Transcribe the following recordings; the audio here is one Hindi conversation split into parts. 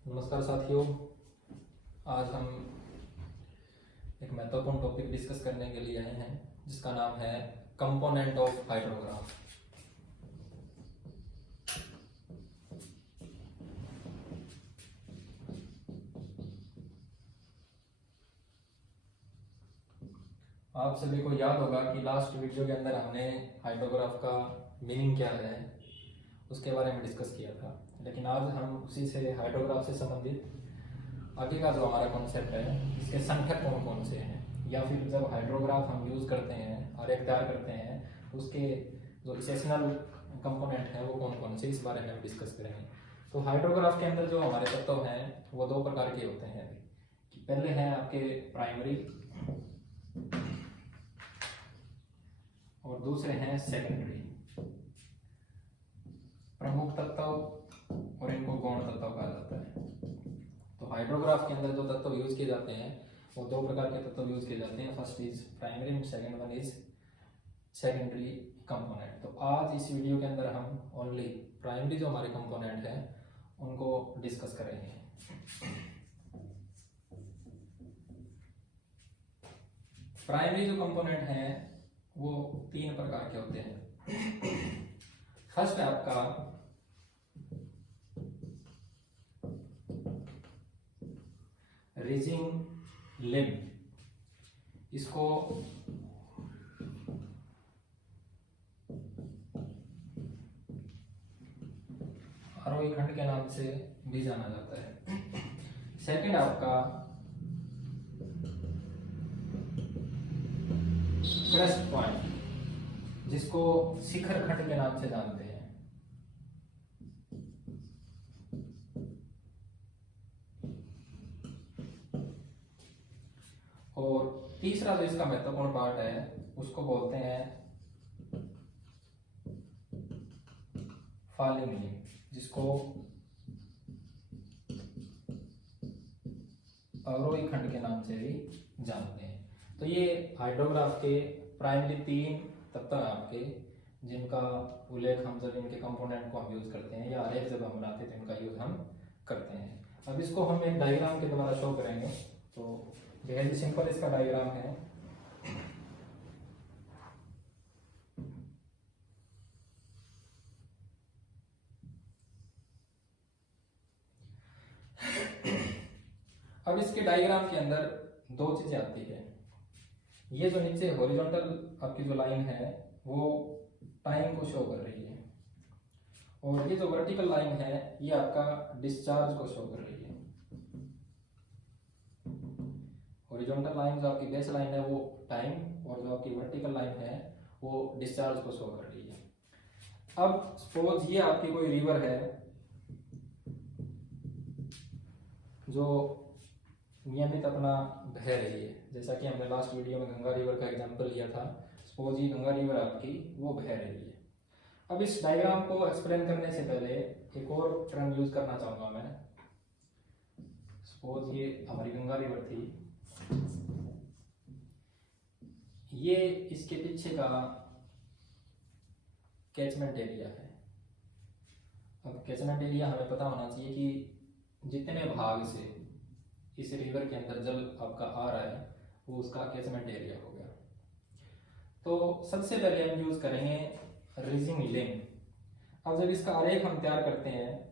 नमस्कार साथियों। आज हम एक महत्वपूर्ण टॉपिक डिस्कस करने के लिए आए हैं जिसका नाम है कंपोनेंट ऑफ हाइड्रोग्राफ। आप सभी को याद होगा कि लास्ट वीडियो के अंदर हमने हाइड्रोग्राफ का मीनिंग क्या है उसके बारे में डिस्कस किया था, लेकिन आज हम उसी से हाइड्रोग्राफ से संबंधित आगे का जो हमारा कॉन्सेप्ट है इसके संख्यक कौन कौन से हैं, या फिर जब हाइड्रोग्राफ हम यूज़ करते हैं आरेख तैयार करते हैं उसके जो इसेंशियल कंपोनेंट हैं वो कौन कौन से, इस बारे में हम डिस्कस करेंगे। तो हाइड्रोग्राफ के अंदर जो हमारे तत्व हैं वो दो प्रकार के होते हैं। पहले हैं आपके प्राइमरी और दूसरे हैं सेकेंडरी। प्रमुख तत्व और इनको गौण तत्व कहा जाता है। तो हाइड्रोग्राफ के अंदर जो तत्व यूज किए जाते हैं वो दो प्रकार के तत्व यूज किए जाते हैं। First is primary and second one is secondary component. तो आज इस वीडियो के अंदर हम ओनली प्राइमरी जो हमारे कंपोनेंट हैं उनको डिस्कस करेंगे। प्राइमरी जो कंपोनेंट हैं वो तीन प्रकार के होते हैं। फर्स्ट है आपका रिजिंग लिम्ब, इसको आरोही खंड के नाम से भी जाना जाता है। सेकंड आपका क्रेस्ट पॉइंट, जिसको शिखर खंड के नाम से जानते हैं। और तीसरा जो इसका महत्वपूर्ण पार्ट है उसको बोलते हैं फॉलिंग लिम्ब, जिसको अवरोही खंड के नाम से भी जानते हैं। तो ये हाइड्रोग्राफ के प्राइमरी तीन तत्व हैं आपके, जिनका उल्लेख हम जब इनके कंपोनेंट को हम यूज करते हैं या आरेख जब हम बनाते हैं तो इनका यूज हम करते हैं। अब इसको हम एक डायग्राम के द्वारा शो करेंगे। तो बेहद सिंपल इसका डायग्राम है। अब इसके डायग्राम के अंदर दो चीजें आती है। ये जो नीचे हॉरिजॉन्टल आपकी जो लाइन है वो टाइम को शो कर रही है, और ये जो वर्टिकल लाइन है ये आपका डिस्चार्ज को शो कर रही है। हॉरिजॉन्टल लाइन जो आपकी बेस लाइन है वो टाइम, और जो आपकी वर्टिकल लाइन है वो डिस्चार्ज को शो कर रही है। अब सपोज ये आपकी कोई रिवर है जो नियमित अपना बह रही है, जैसा कि हमने लास्ट वीडियो में गंगा रिवर का एग्जांपल लिया था। सपोज ये गंगा रिवर आपकी वो बह रही है। अब इस डायग्राम को एक्सप्लेन करने से पहले एक और टर्म यूज करना चाहूंगा मैं। सपोज ये हमारी गंगा रिवर थी, ये इसके पीछे का कैचमेंट एरिया है। अब कैचमेंट एरिया हमें पता होना चाहिए कि जितने भाग से इस रिवर के अंदर जल आपका आ रहा है वो उसका कैचमेंट एरिया हो गया। तो सबसे पहले हम यूज करेंगे रिजिंग लिम्ब। अब जब इसका आरेख हम तैयार करते हैं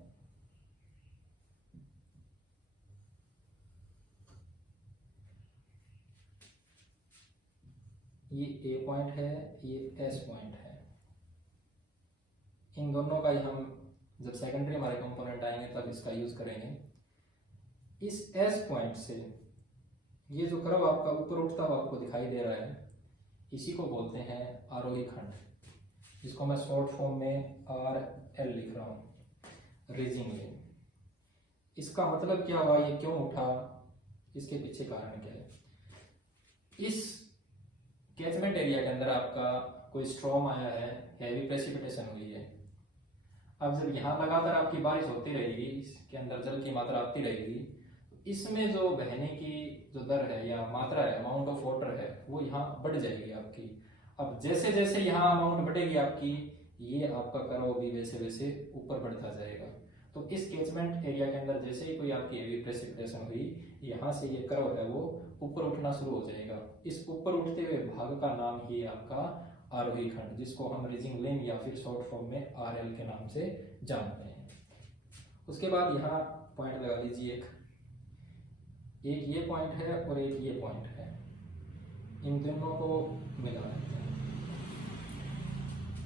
ये ए पॉइंट है, ये एस पॉइंट है। इन दोनों का ही हम जब सेकेंडरी हमारे कंपोनेंट आएंगे तब इसका यूज करेंगे। इस एस पॉइंट से ये जो कर्व आपका ऊपर उठता हुआ आपको दिखाई दे रहा है इसी को बोलते हैं आरोही खंड, जिसको मैं शॉर्ट फॉर्म में आर एल लिख रहा हूं, रिजिंग लिम्ब। इसका मतलब क्या हुआ, ये क्यों उठा, इसके पीछे कारण क्या है। इस कैचमेंट एरिया के अंदर आपका कोई स्ट्रॉम आया है, हैवी प्रेसिपिटेशन हुई है। अब जब यहाँ लगातार आपकी बारिश होती रहेगी, इसके अंदर जल की मात्रा आती रहेगी, इसमें जो बहने की जो दर है या मात्रा है, अमाउंट ऑफ वाटर है, वो यहाँ बढ़ जाएगी आपकी। अब जैसे जैसे यहाँ अमाउंट बढ़ेगी आपकी, ये आपका कर्व भी वैसे वैसे ऊपर बढ़ता जाएगा। तो इस कैचमेंट एरिया के अंदर जैसे ही कोई आपकी हेवी प्रेसिपिटेशन हुई, यहाँ से ये कर्व है वो ऊपर उठना शुरू हो जाएगा। इस ऊपर उठते हुए भाग का नाम ही आपका आरोही खंड, जिसको हम रीजिंग लिम्ब या फिर शॉर्ट फॉर्म में आरएल के नाम से जानते हैं। उसके बाद यहाँ पॉइंट लगा लीजिए, एक ये पॉइंट है और एक ये पॉइंट है, इन दोनों को मिला लेते हैं।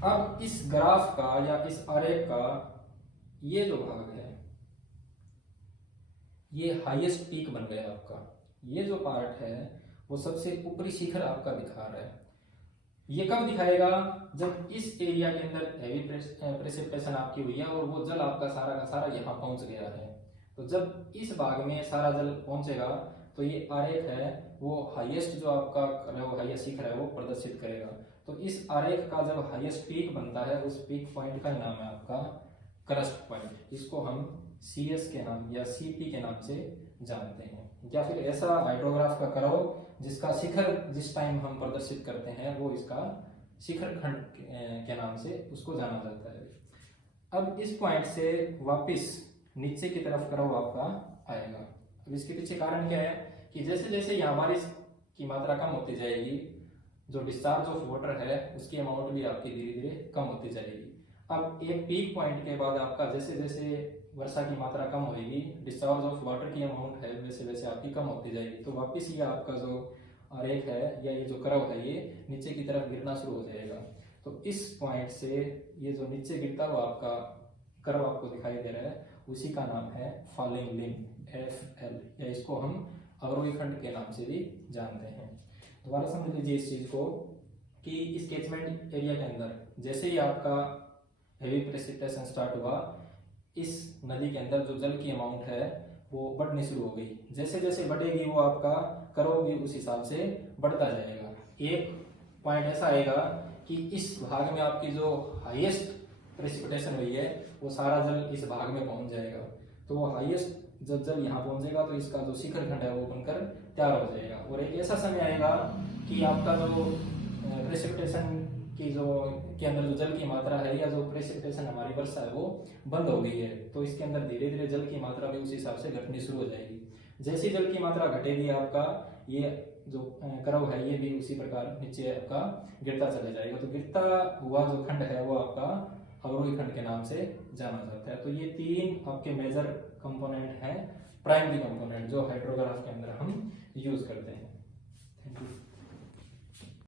अब इस ग्राफ का या इस आरेख का ये जो भाग है ये हाईएस्ट पीक बन गया आपका। ये जो पार्ट है वो सबसे ऊपरी शिखर आपका दिखा रहा है। ये कब दिखाएगा? जब इस एरिया के अंदर हैवी प्रेसिपिटेशन आपकी हुई है और वो जल आपका सारा का सारा यहाँ पहुंच गया है। तो जब इस भाग में सारा जल पहुंचेगा तो ये आरेख है वो हाईएस्ट जो आपका हाईएस्ट शिखर है वो प्रदर्शित करेगा। तो इस आरेख का जब हाईएस्ट पीक बनता है उस पीक पॉइंट का नाम है आपका क्रस्ट पॉइंट। इसको हम CS के नाम या CP के नाम से जानते हैं, या फिर ऐसा हाइड्रोग्राफ का कर्व जिसका शिखर जिस टाइम हम प्रदर्शित करते हैं वो इसका शिखर खंड के नाम से उसको जाना जाता है। अब इस पॉइंट से वापस नीचे की तरफ कर्व आपका आएगा। अब इसके पीछे कारण क्या है कि जैसे जैसे यहाँ बारिश की मात्रा कम होती जाएगी, जो डिस्चार्ज ऑफ वाटर है उसकी अमाउंट भी आपकी धीरे धीरे कम होती जाएगी। अब एक पीक पॉइंट के बाद आपका जैसे जैसे वर्षा की मात्रा कम होगी, डिस्चार्ज ऑफ वाटर की अमाउंट है वैसे वैसे आपकी कम होती जाएगी। तो वापस ये आपका जो आरेख है या ये जो कर्व है ये नीचे की तरफ गिरना शुरू हो जाएगा। तो इस पॉइंट से ये जो नीचे गिरता हुआ आपका कर्व आपको दिखाई दे रहा है उसी का नाम है फॉलिंग लिम्ब FL, या इसको हम अवरोही खंड के नाम से भी जानते हैं। दोबारा समझ लीजिए इस चीज को कि इस कैचमेंट एरिया के अंदर जैसे ही आपका हेवी प्रेसिपिटेशन स्टार्ट हुआ, इस नदी के अंदर जो जल की अमाउंट है वो बढ़नी शुरू हो गई। जैसे जैसे बढ़ेगी वो आपका कर्व भी उस हिसाब से बढ़ता जाएगा। एक पॉइंट ऐसा आएगा कि इस भाग में आपकी जो हाईएस्ट प्रेसिपिटेशन हुई है वो सारा जल इस भाग में पहुंच जाएगा। तो वो हाईएस्ट जब जल यहाँ पहुंचेगा तो इसका जो शिखर खंड है वो बनकर तैयार हो जाएगा। और एक ऐसा समय आएगा कि आपका जो प्रेसिपिटेशन की जो के अंदर जो जल की मात्रा है या जो प्रेसिपिटेशन हमारी वर्षा है वो बंद हो गई है। तो इसके अंदर धीरे धीरे जल की मात्रा भी उस हिसाब से घटनी शुरू हो जाएगी। जैसी जल की मात्रा घटेगी आपका ये जो कर्व है ये भी उसी प्रकार नीचे आपका गिरता चला जाएगा। तो गिरता हुआ जो खंड है वो आपका अवरोही खंड के नाम से जाना जाता है। तो ये तीन आपके मेजर कंपोनेंट हैं, प्राइमरी कंपोनेंट जो हाइड्रोग्राफ के अंदर हम यूज करते हैं। Thank you.